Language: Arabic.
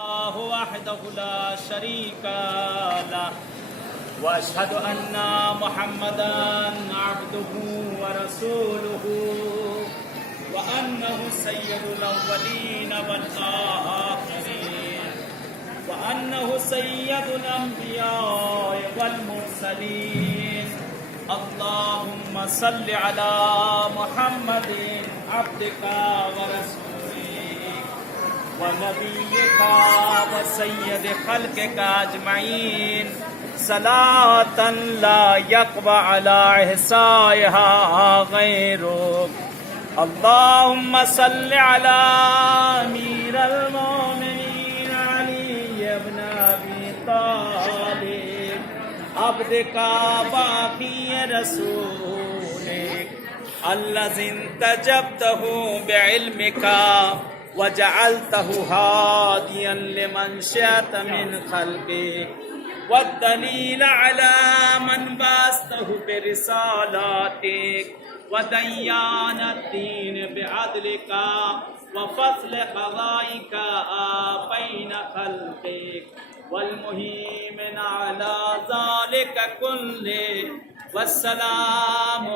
الله وحده لا شريك له وأشهد أن محمدا عبده ورسوله وأنه سيد الأولين والآخرين وأنه سيد الأنبياء والمرسلين. اللهم صل على محمد عبدك ورسولك ونبيك وسيد خلقك أجمعين صلاة لا يقوى على إحصائها غيرك. اللهم صل على أمير المؤمنين علي بن أبي طالب عبدك باقي رسولك الذي انتجبته بعلمك وجعلته هاديا لمن شئت من خلقك والدليل على من باسته برسالاتك وديان الدين بعدلك وفصل قضائك بين خلقك والمهيمن على ذلك كله. والسلام